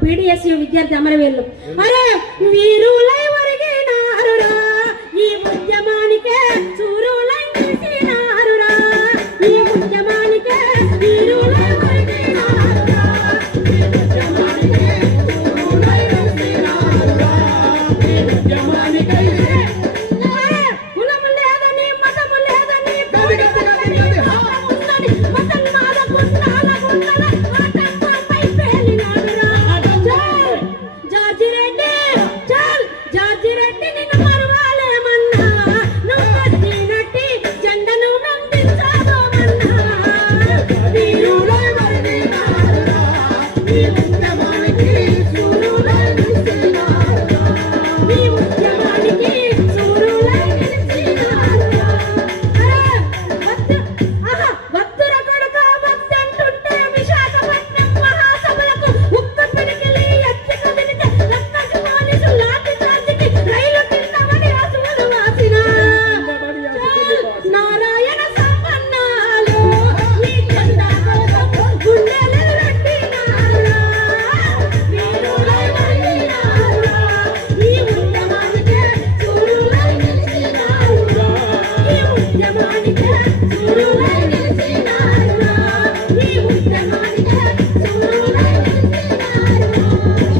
PDSU విద్యార్థి అమరవీరులు అరే వీరులై ఒరిగినారురా ఈ ఉద్యమానికే చూరులై నిలిచినారురా ఈ ఉద్యమానికే వీరులై ఒరిగినారురా ఈ ఉద్యమానికే చూరులై నిలిచినారురా ఈ ఉద్యమానికే కులం లేదని మతము లేదని Come on,